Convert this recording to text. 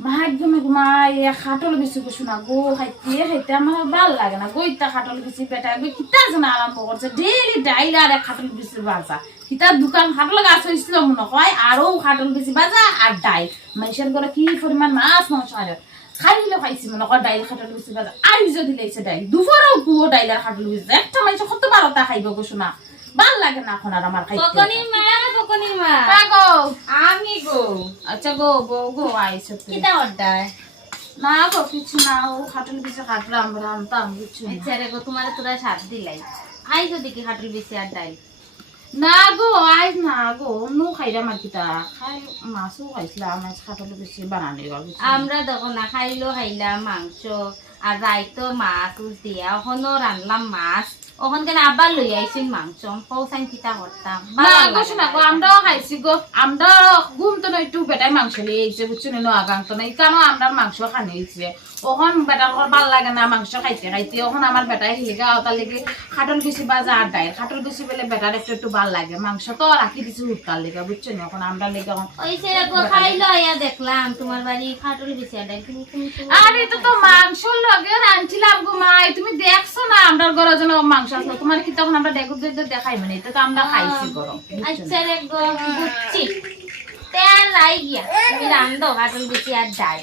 মাহাজমে ঘুমাই খাটল বেশি কিছু না গো খাইতে খাইতে আমার ভাল লাগে না গো ইটা খাটল বেশি বেটা কিতা জানা আরম্ভ করছে ডেইলি ডাইল আর খাটল বেশি বাজা কিতার দোকান খাটল গাছ হয়েছিল মনে হয় আরো খাটল বেশি বাজা আর ডাইল মানুষের করে কি পরিমাণ মাছ মাংস আর খাইলে খাইছি মনে হয় ডাইল খাটল বেশি বাজা আর যদি লেগেছে ডাইল দুপুরেও গুয়ো ডাইল আর খাটল বেশি একটা মানুষ কত বারোটা খাইব গো শোনা ভাল লাগে না এখন আর আমার খাইতে পকনি মা তা গো আমি গো আচ্ছা গো গো গো আইছো কিতা অর্ডার না গো কিছু না ও খাটল বেশি কাটলাম রান্তাম কিছু না। আচ্ছা রে গো তোমার তোরা সাথ দিলাই আই যদি কি খাটল বেশি আর ডাই না গো আইস না গো নু খাইরা মারকিতা খাই মাছও খাইছিলাম মাছ খাটল বেশি বানানি আমরা দেখো না খাইলো খাইলাম মাংস আর রাইতো মাছ দিয়া ওখানেও রানলাম মাছ ওখান কেন আবার লই আইসিন মাংস পৌঁছাইন কিতা করতাম না গো শোনা গো আমরাও খাইছি গো আমরা ঘুম তো না একটু বেটাই মাংস লিয়ে আইছে বুঝছো না আগাং তো নাই কেন আমরা মাংস খানি হয়েছে ওখান বেটার ভাল লাগে না মাংস খাইতে খাইতে ওখান আমার বেটাই হিলিগা ওটার লেগে খাটল বেশি বাজা আর ডাইল খাটল বেশি বেলে বেটার একটু একটু ভাল লাগে মাংস তো রাখি দিছি উঠতার লেগে বুঝছো না এখন আমরা লেগে এখন ওই সে গো খাইলো আইয়া দেখলাম তোমার বাড়ি খাটল বেশি আর ডাই তুমি আর এটা তো মাংসর লগে রাঁধছিলাম গো মাই তুমি দেখছো না আমরা ঘরে যেন মাংস আসলো তোমার কি তখন আমরা দেখো দেখাই মানে এটা তো আমরা খাইছি গরম আচ্ছা রে গো বুঝছি তেল লাই গিয়া তুমি রান্ধো খাটল বেশি আর ডাই